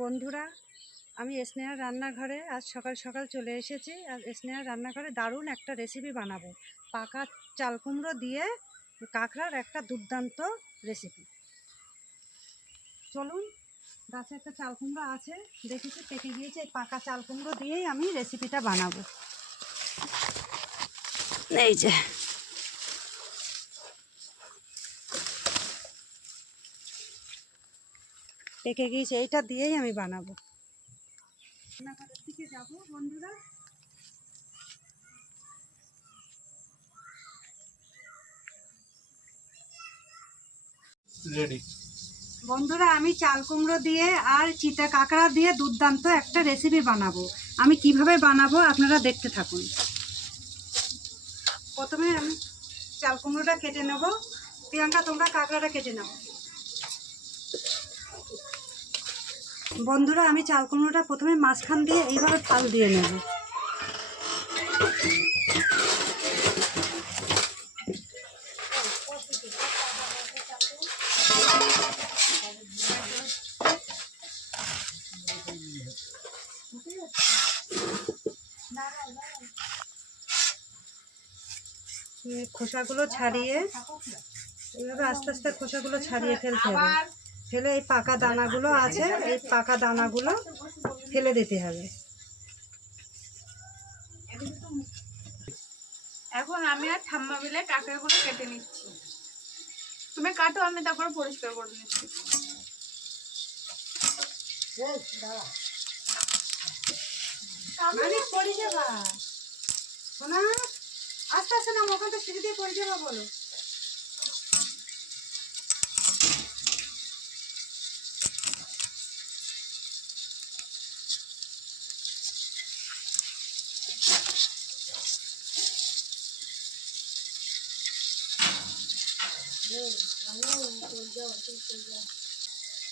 বন্ধুরা, আমি স্নেহার রান্নাঘরে আজ সকাল সকাল চলে এসেছি। আর স্নেহার রান্নাঘরে দারুণ একটা রেসিপি বানাবো, পাকা চাল কুমড়ো দিয়ে কাঁকড়ার একটা দুর্দান্ত রেসিপি। চলুন, গাছে একটা চাল কুমড়ো আছে, দেখেছি পেকে গিয়েছে। এই পাকা চাল কুমড়ো দিয়েই আমি রেসিপিটা বানাবো। এই যে পেকে গিয়েছে, এইটা দিয়েই আমি বানাবো। রান্নাঘরের দিকে যাবো বন্ধুরা। রেডি বন্ধুরা, আমি চাল কুমড়ো দিয়ে আর চিতা কাঁকড়া দিয়ে দুর্দান্ত একটা রেসিপি বানাবো। আমি কিভাবে বানাবো আপনারা দেখতে থাকুন। প্রথমে আমি চাল কুমড়োটা কেটে নেব। প্রিয়াঙ্কা, তোমরা কাঁকড়াটা কেটে নাও। বন্ধুরা, আমি চাল কুমড়োটা প্রথমে মাঝখান দিয়ে এইভাবে ফাল দিয়ে নেব। খোসাগুলো ছাড়িয়ে এইভাবে আস্তে আস্তে খোসাগুলো ছাড়িয়ে ফেলতে হবে। ফেলে এই পাকা দানাগুলো আছে, এই পাকা দানাগুলো ফেলে দিতে হবে। এখন আমি আর ঠাম্মা মিলে কাঁকড়াগুলো কেটে নিচ্ছি। তুমি কাটো, আমি তারপর পরিষ্কার করে নিচ্ছি। পড়ে যাবা শোনা, আস্তে আস্তে না, ওখানটা সিঁড়ি দিয়ে পড়ে যাবা বলো।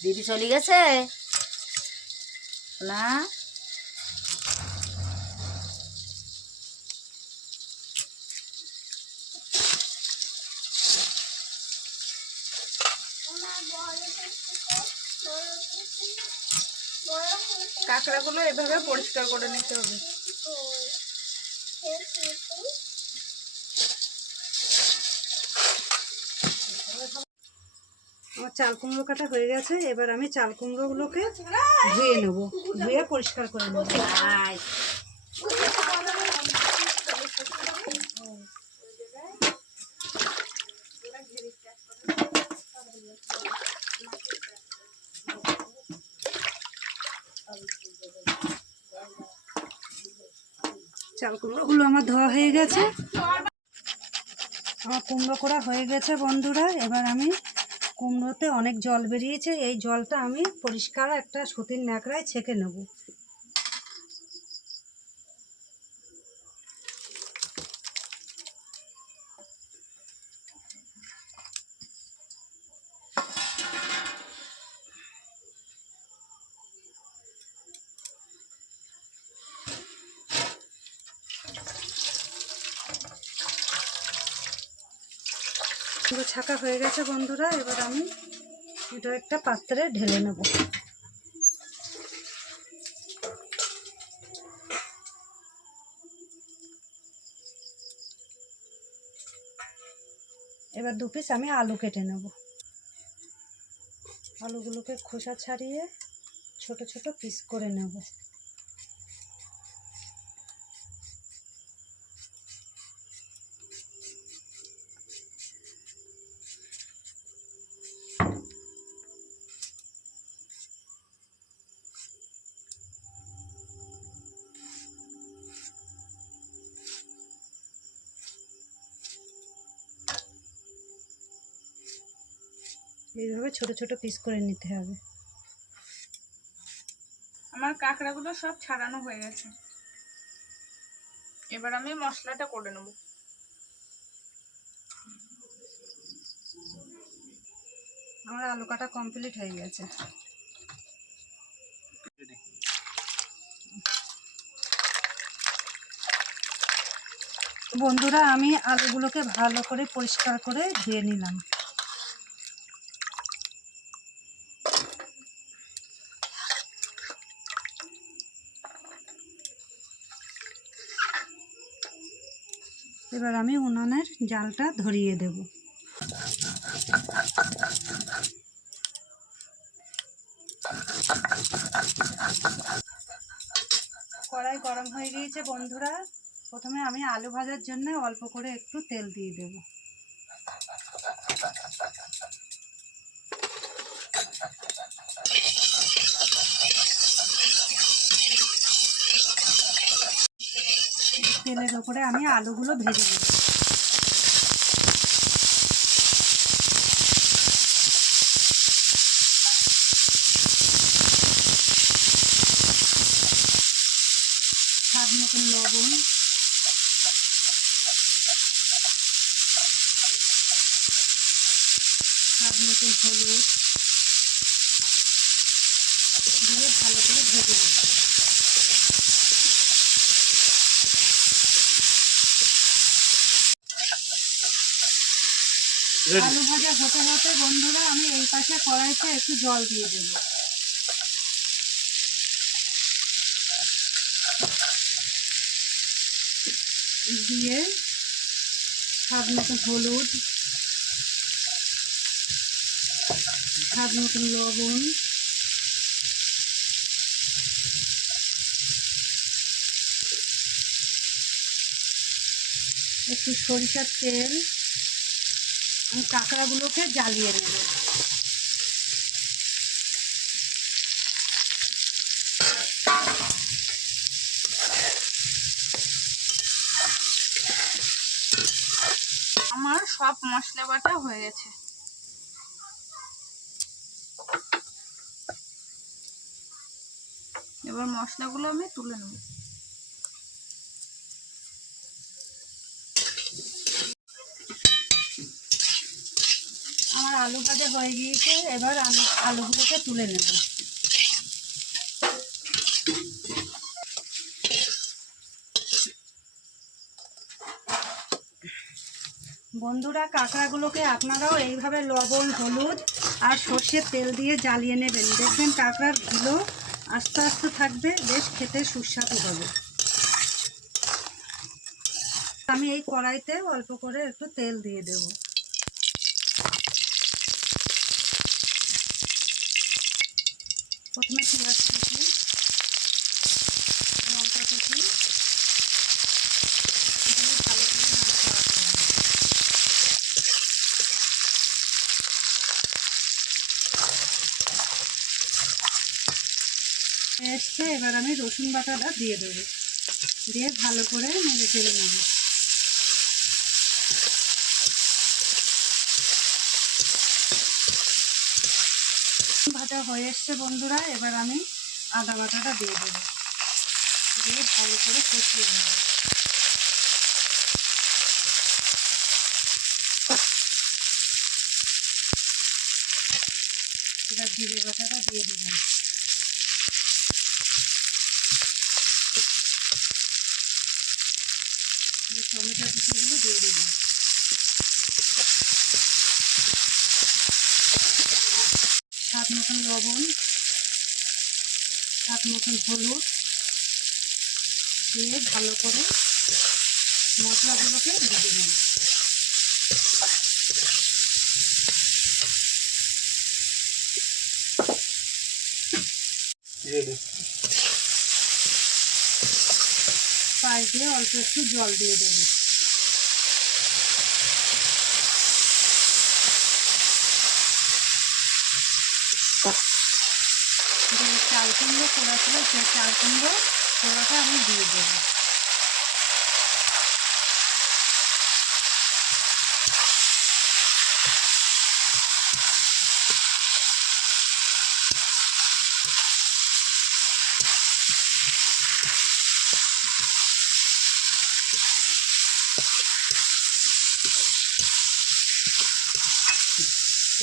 দিদি চলে গেছে না? কাঁকড়াগুলো এভাবে পরিষ্কার করে নিতে হবে। আমার চাল কুমড়ো কাটা হয়ে গেছে। এবার আমি চাল কুমড়োগুলোকে ধুয়ে নেব, ধুয়ে পরিষ্কার করে নেব। চাল কুমড়োগুলো আমার ধোয়া হয়ে গেছে। আমার কুমড়ো করা হয়ে গেছে বন্ধুরা। এবার আমি কুমড়োতে অনেক জল বেরিয়েছে, এই জলটা আমি পরিষ্কার একটা সুতির ন্যাকড়ায় ছেঁকে নেব। পুরো ছাকা হয়ে গেছে বন্ধুরা। এবার আমি এটা একটা পাত্রে ঢেলে নেব। এবার 2 পিস আমি আলু কেটে নেব। আলুগুলোকে খোসা ছাড়িয়ে ছোট ছোট পিস করে নেব। এইভাবে ছোট ছোট পিস করে নিতে হবে। আমার কাঁকড়াগুলো সব ছাড়ানো হয়ে গেছে। এবার আমি মশলাটা করে নেব। আমার আলু কাটা কমপ্লিট হয়ে গেছে। বন্ধুরা, আমি আলুগুলোকে ভালো করে পরিষ্কার করে ধুয়ে নিলাম। এবার আমি উনানের জালটা ধরিয়ে দেব। কড়াই গরম হয়ে গিয়েছে বন্ধুরা। প্রথমে আমি আলু ভাজার জন্য অল্প করে একটু তেল দিয়ে দেব। তেলের ওপরে আমি আলুগুলো ভেজে নেব। স্বাদ মতন লবণ, স্বাদ মতন হলুদ দিয়ে ভালো করে ভেজে নেব। আলু ভাজা হতে হতে বন্ধুরা আমি এই পাশে কড়াইতে একটু জল দিয়ে দেব। দিয়ে স্বাদ মতন হলুদ, স্বাদ মতন লবণ, একটু সরিষার তেল, আমি কাঁকড়াগুলোকে জ্বালিয়ে নেব। আমার সব মশলা বাটা হয়ে গেছে। এবার মশলাগুলো আমি তুলে নেব। আমার আলু ভাজা হয়ে গিয়েছে, এবার আমি আলুগুলোকে তুলে নেব। বন্ধুরা, কাঁকড়াগুলোকে আপনারাও এইভাবে লবণ, হলুদ আর সর্ষের তেল দিয়ে জ্বালিয়ে নেবেন। দেখবেন কাঁকড়ার ধুলো আস্তে আস্তে থাকবে, বেশ খেতে সুস্বাদু হবে। আমি এই কড়াইতে অল্প করে একটু তেল দিয়ে দেব। প্রথমে পেঁয়াজ কুচি, লঙ্কা কুচি দিয়ে ভালো করে নাড়াচাড়া করে নেব। এসছে, এবার আমি রসুন বাটাটা দিয়ে দেবো। দিয়ে ভালো করে নেড়ে চেড়ে নেব। ভাজা হয়ে এসছে বন্ধুরা, এবার আমি আদা বাটাটা দিয়ে দেবো। দিয়ে ভালো করে কষিয়ে নেব। এবার জিরে বাটাটা দিয়ে দেবেন। টমেটো কুচিগুলো দিয়ে দেবেন। স্বাদ মতন লবণ, স্বাদ মতন হলুদ দিয়ে ভালো করে মশলাগুলোকে ভেজে নেব। পায়ে দিয়ে অল্প একটু জল দিয়ে দেবো। যে চাল কুমড়ো পোড়া ছিল, সেই চাল কুমড়ো পোড়াটা আমি দিয়ে দেবো।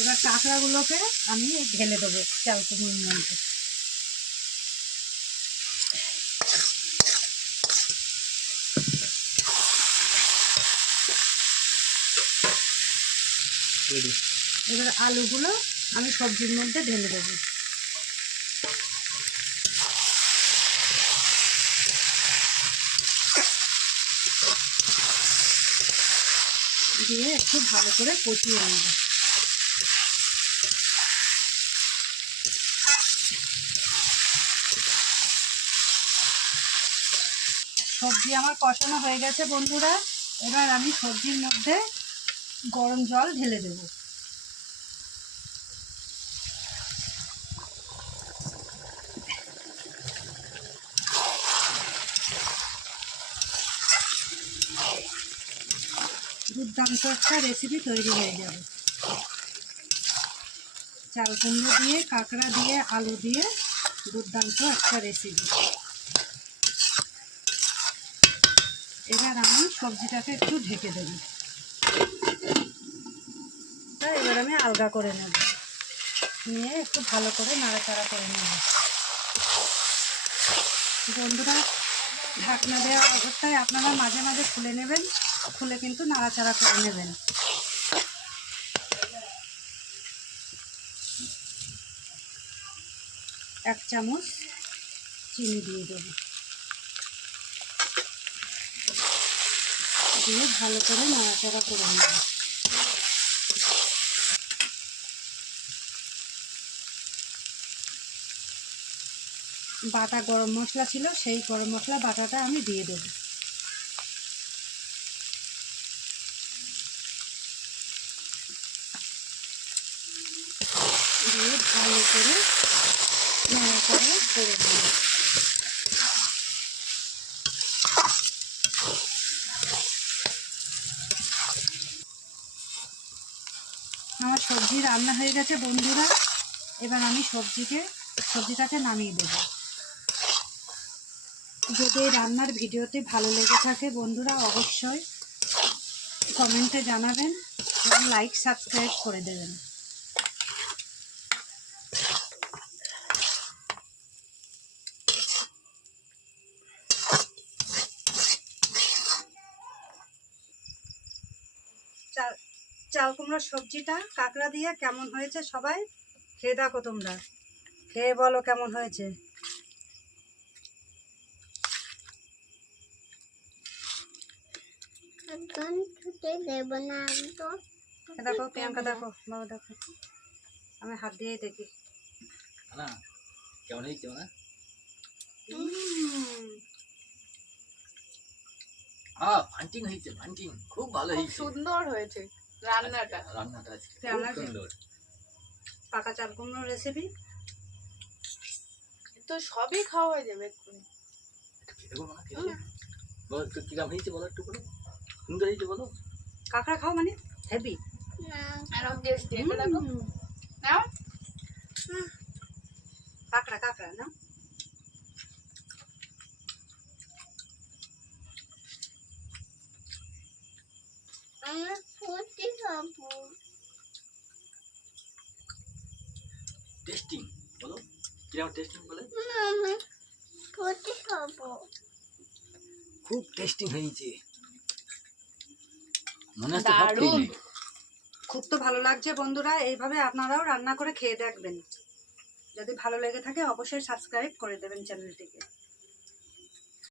এবার কাঁকড়াগুলোকে আমি ঢেলে দেবো চাল কুমড়োর মধ্যে। এবার আলুগুলো আমি সবজির মধ্যে ঢেলে দেবো। দিয়ে একটু ভালো করে কষিয়ে নেব। সবজি আমার কষানো হয়ে গেছে বন্ধুরা। এবার আমি সবজির মধ্যে গরম জল ঢেলে দেব। দুর্দান্ত একটা রেসিপি তৈরি হয়ে যাবে। চাল কুমড়ো দিয়ে, কাঁকড়া দিয়ে, আলু দিয়ে দুর্দান্ত একটা রেসিপি। এবার আমি সবজিটাকে একটু ঢেকে দেব। এবার আমি আলগা করে নেব, নিয়ে একটু ভালো করে নাড়াচাড়া করে নেব। বন্ধুরা, ঢাকনা দেওয়া অবস্থায় আপনারা মাঝে মাঝে খুলে নেবেন, খুলে কিন্তু নাড়াচাড়া করে নেবেন। এক চামচ চিনি দিয়ে দেব, দিয়ে ভালো করে নাড়াচাড়া করে নেব। বাটা গরম মশলা ছিল, সেই গরম মশলা বাটাটা আমি দিয়ে দেব। দিয়ে ভালো করে নাড়াচাড়া করে নেব। আমার সবজি রান্না হয়ে গেছে বন্ধুরা। এবার আমি সবজিটাকে নামিয়ে দেব। যদি এই রান্নার ভিডিওটি ভালো লেগে থাকে বন্ধুরা, অবশ্যই কমেন্টে জানাবেন এবং লাইক সাবস্ক্রাইব করে দেবেন। চাল কুমড়োর সবজিটা কাঁকড়া দিয়ে কেমন হয়েছে সবাই খেয়ে দেখো। তোমরা খেয়ে বলো কেমন হয়েছে। দেখো প্রিয়াঙ্কা, দেখো বাবা, দেখো আমি হাত দিয়েই দেখি। কেমন হয়েছে না? ফান্টিং হয়েছে, ফান্টিং খুব ভালো হয়েছে, সুন্দর হয়েছে রান্নাটা। রান্নাটা আজকে কেমন খুব আছে? সুন্দর। পাকা চাল কুমড়োর রেসিপি তো সবই খাওয়া হয়ে যাবে এক্ষুনি। দেখো না খেয়ে বলো তো কিরম হয়েছে, বলো একটু করে। সুন্দর হয়েছে বলো। কাঁকড়া খাও মানে হেভি। আর টেস্ট দেখো, দেখো নাও। কাঁকড়া কাঁকড়া না, টেস্টিং বলো, কিরম টেস্টিং বলে। খুব টেস্টিং হয়েছে, মনে হচ্ছে ভাত খেয়ে দারুণ। নেই। খুব তো ভালো লাগছে বন্ধুরা। এইভাবে আপনারাও রান্না করে খেয়ে দেখবেন। যদি ভালো লেগে থাকে অবশ্যই সাবস্ক্রাইব করে দেবেন চ্যানেলটিকে।